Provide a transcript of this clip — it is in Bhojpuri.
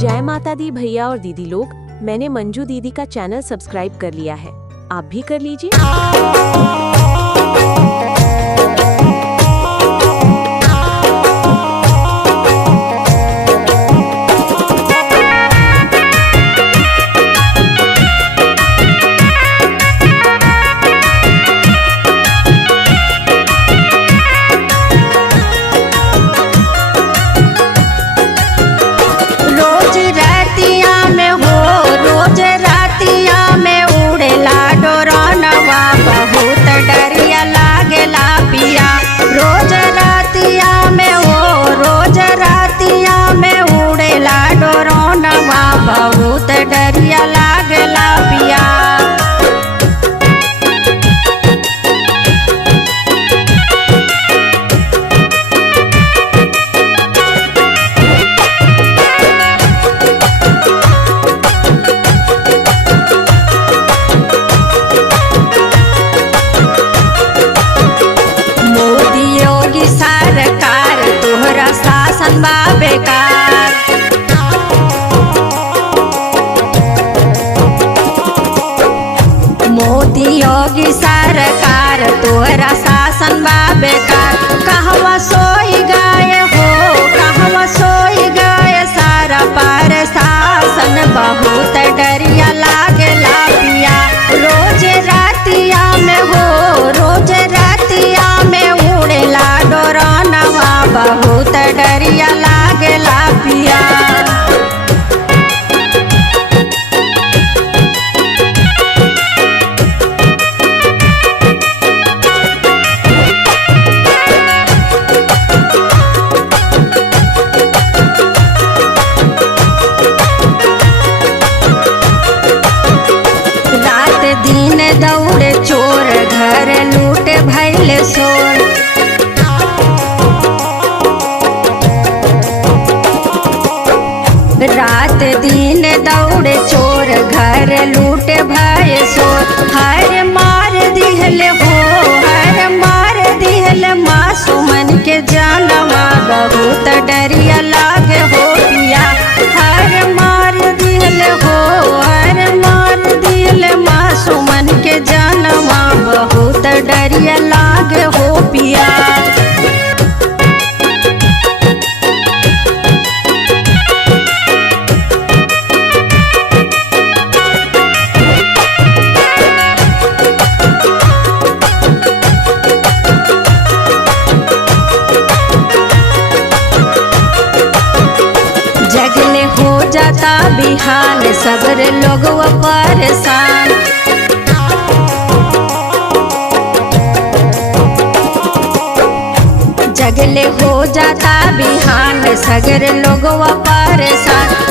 जय माता दी भैया और दीदी लोग, मैंने मंजू दीदी का चैनल सब्सक्राइब कर लिया है, आप भी कर लीजिए। बहुत डरिया लागला पिया। मोदी योगी सरकार तोहरा शासन बा बेकार। मोदी योगी सरकार तोहरा शासन बा बेकार। कहवा सोई गाय हो, कहवा सोई गाय सारा पर शासन बहुत डरिया लागला पिया। रोज रातिया में हो, रोज रातिया में उड़ेला डोरनवा बहुत डरिया लागला पिया। दिन दौड़े चोर घर लूट भैल शोर। रात दिन दौड़े चोर घर लूट भय शोर। हर मार दिहल हो, हर मार दिहल मासूमन के जानवा बहुत डरिया लागे हो पिया। हर मार दिहल हो, हर मार दिहल मासूमन के जानवा बहुत डरिया लागे हो पिया। जगले हो जाता बिहान सबर लोग परेशान। जगले हो जाता बिहान सगर लोग परेशान।